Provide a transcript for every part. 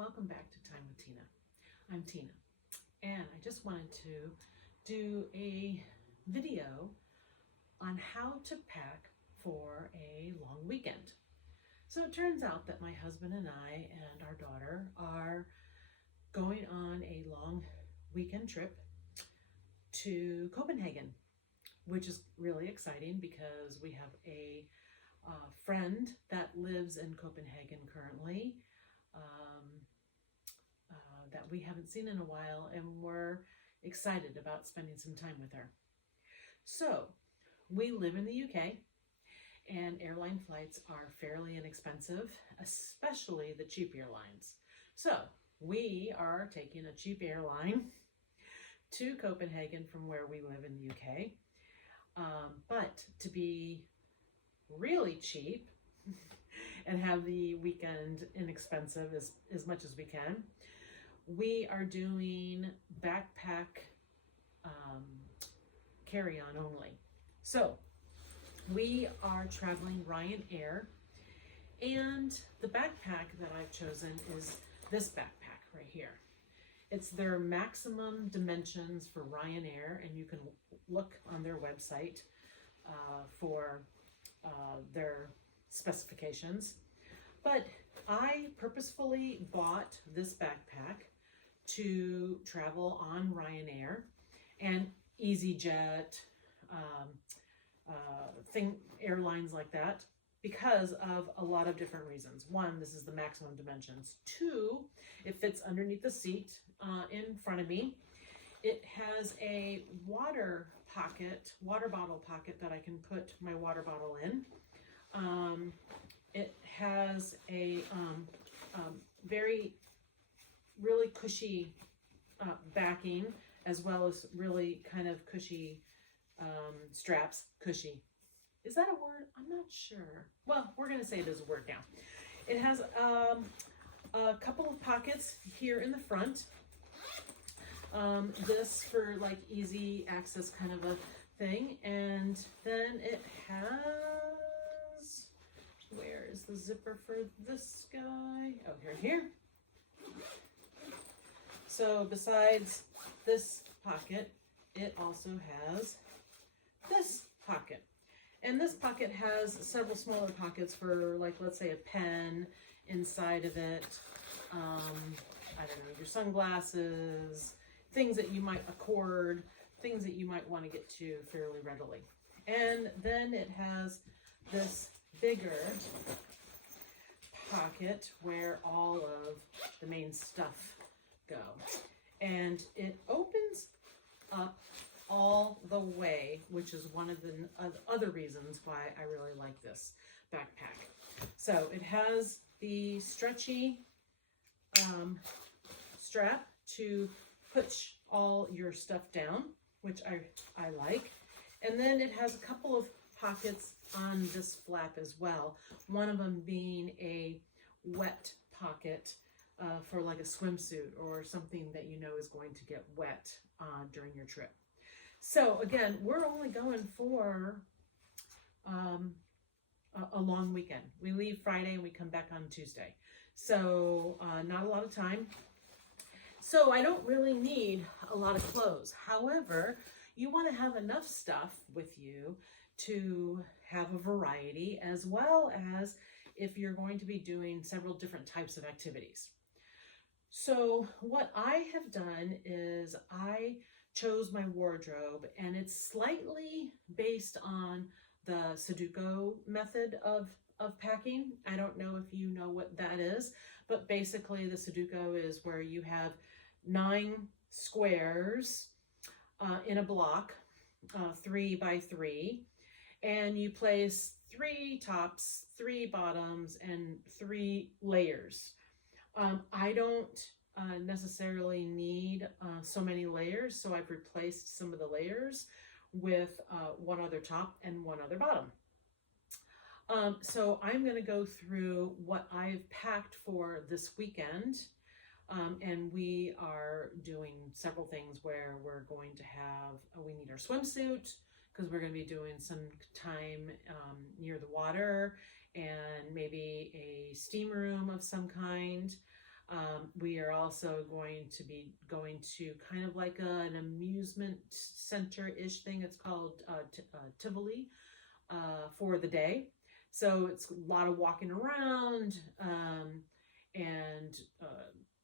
welcome back to Time with Tina. I'm Tina, and I just wanted to do a video on how to pack for a long weekend. So it turns out that my husband and I and our daughter are going on a long weekend trip to Copenhagen, which is really exciting because we have a friend that lives in Copenhagen currently that we haven't seen in a while, and we're excited about spending some time with her. So we live in the UK, and airline flights are fairly inexpensive, especially the cheap airlines. So we are taking a cheap airline to Copenhagen from where we live in the UK. But to be really cheap and have the weekend inexpensive as much as we can, we are doing backpack carry-on only. So we are traveling Ryanair, and the backpack that I've chosen is this backpack right here. It's their maximum dimensions for Ryanair, and you can look on their website for their specifications. But I purposefully bought this backpack to travel on Ryanair and EasyJet, airlines like that, because of a lot of different reasons. One, this is the maximum dimensions. Two, it fits underneath the seat in front of me. It has a water bottle pocket that I can put my water bottle in. It has a really cushy backing, as well as really kind of cushy straps. Cushy. Is that a word? I'm not sure. Well, we're going to say it is a word now. It has a couple of pockets here in the front. This for like easy access kind of a thing. And then it has, where is the zipper for this guy? Oh, here. So besides this pocket, it also has this pocket. And this pocket has several smaller pockets for, like, let's say a pen inside of it. I don't know, your sunglasses, things that you might, a cord, things that you might want to get to fairly readily. And then it has this bigger pocket where all of the main stuff go. And it opens up all the way, which is one of the other reasons why I really like this backpack. So it has the stretchy strap to push all your stuff down, which I like. And then it has a couple of pockets on this flap as well. One of them being a wet pocket for like a swimsuit or something that you know is going to get wet during your trip. So again, we're only going for a long weekend. We leave Friday and we come back on Tuesday. So not a lot of time. So I don't really need a lot of clothes. However, you want to have enough stuff with you to have a variety, as well as if you're going to be doing several different types of activities. So what I have done is I chose my wardrobe, and it's slightly based on the Sudoku method of packing. I don't know if you know what that is, but basically the Sudoku is where you have 9 squares in a block, 3 by 3, and you place 3 tops, 3 bottoms, and 3 layers. I don't necessarily need so many layers, so I've replaced some of the layers with one other top and one other bottom. So I'm going to go through what I've packed for this weekend, and we are doing several things where we're going to have, we need our swimsuit because we're going to be doing some time near the water, and maybe a steam room of some kind. We are also going to be going to kind of like an amusement center-ish thing. It's called Tivoli for the day. So it's a lot of walking around and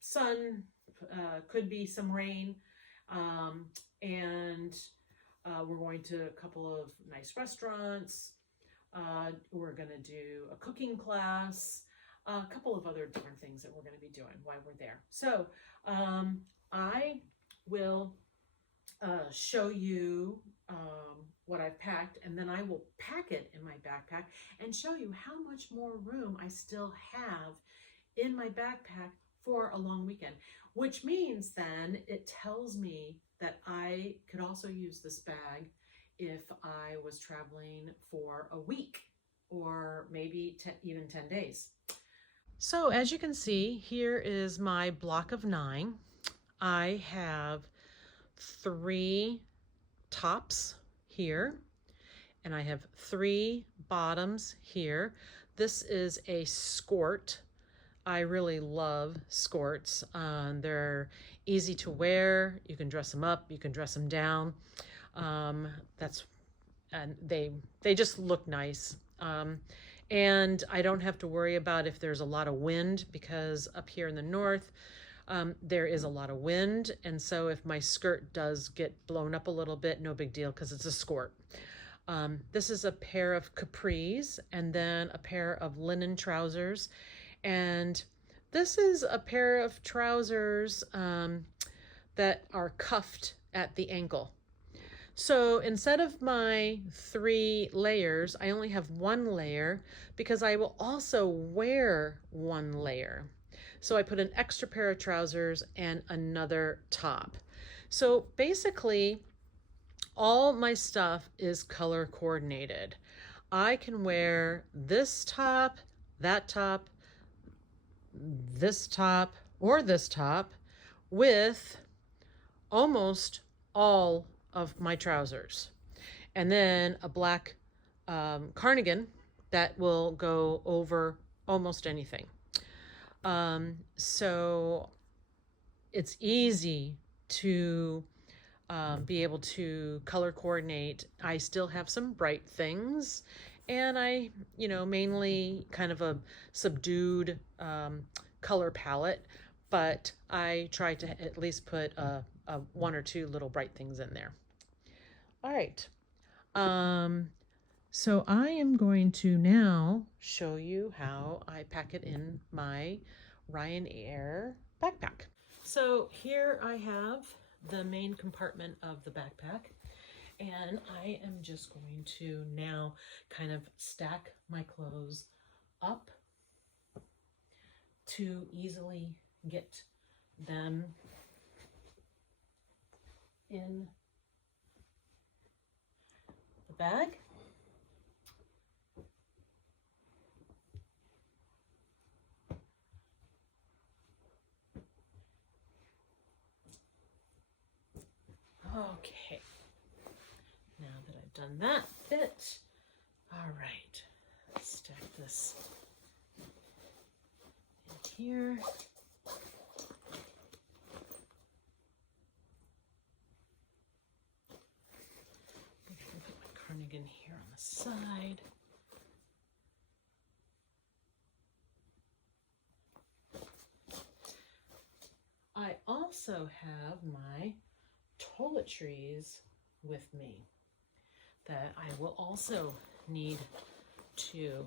sun, could be some rain. And we're going to a couple of nice restaurants. We're going to do a cooking class, a couple of other different things that we're going to be doing while we're there. So I will show you what I've packed, and then I will pack it in my backpack and show you how much more room I still have in my backpack for a long weekend, which means then it tells me that I could also use this bag if I was traveling for a week or maybe even 10 days. So as you can see, here is my block of 9. I have 3 tops here, and I have 3 bottoms here. This is a skirt. I really love skirts. They're easy to wear. You can dress them up, you can dress them down. And they just look nice. And I don't have to worry about if there's a lot of wind, because up here in the north, there is a lot of wind. And so if my skirt does get blown up a little bit, no big deal, because it's a skirt. This is a pair of capris and then a pair of linen trousers. And this is a pair of trousers that are cuffed at the ankle. So instead of my 3 layers, I only have 1 layer because I will also wear 1 layer. So I put an extra pair of trousers and another top. So basically, all my stuff is color coordinated. I can wear this top, that top, this top, or this top with almost all of my trousers. And then a black cardigan that will go over almost anything. So it's easy to be able to color coordinate. I still have some bright things, and I, mainly kind of a subdued color palette, but I try to at least put 1 or 2 little bright things in there. All right. So I am going to now show you how I pack it in my Ryanair backpack. So here I have the main compartment of the backpack, and I am just going to now kind of stack my clothes up to easily get them in the bag. Okay, now that I've done that bit, all right, let's stack this in here. I'm going to put my cardigan here on the side. I also have my toiletries with me that I will also need to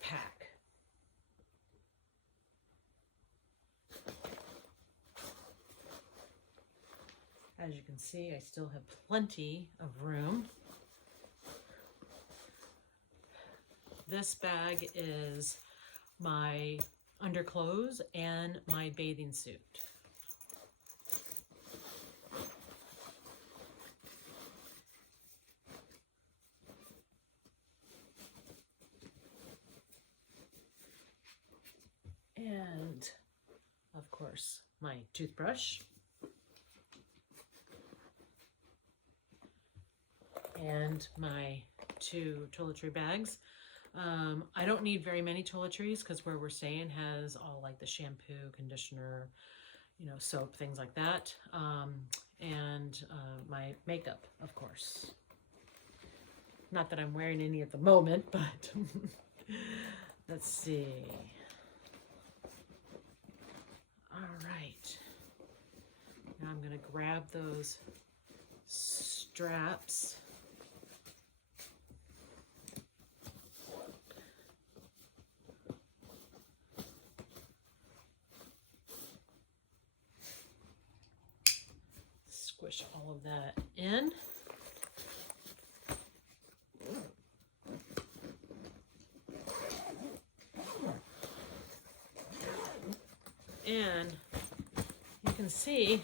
pack. As you can see, I still have plenty of room. This bag is my underclothes and my bathing suit. And of course, my toothbrush. And my 2 toiletry bags. I don't need very many toiletries because where we're staying has all like the shampoo, conditioner, you know, soap, things like that. And my makeup, of course. Not that I'm wearing any at the moment, but let's see. All right. Now I'm going to grab those straps. Squish all of that in. And you can see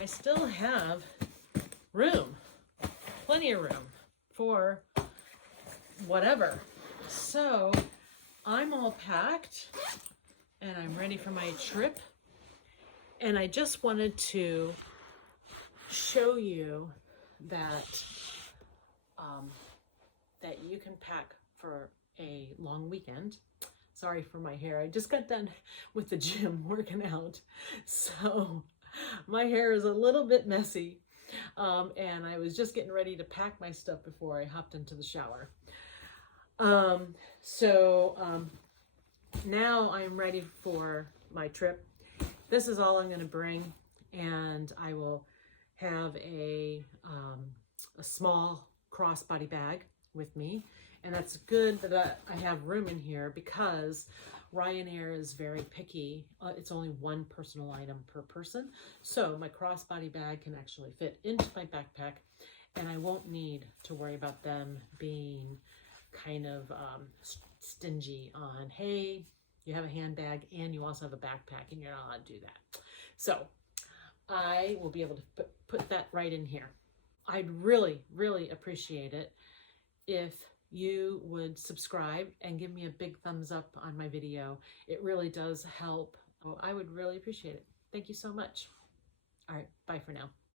I still have room, plenty of room for whatever. So I'm all packed and I'm ready for my trip. And I just wanted to show you that that you can pack for a long weekend. Sorry for my hair. I just got done with the gym working out, so my hair is a little bit messy, and I was just getting ready to pack my stuff before I hopped into the shower. Now I'm ready for my trip. This is all I'm going to bring, and I will have a small crossbody bag with me. And that's good that I have room in here because Ryanair is very picky. It's only one personal item per person. So my crossbody bag can actually fit into my backpack, and I won't need to worry about them being kind of stingy on, hey, you have a handbag and you also have a backpack and you're not allowed to do that. So I will be able to put that right in here. I'd really, really appreciate it if you would subscribe and give me a big thumbs up on my video. It really does help. I would really appreciate it. Thank you so much. All right, bye for now.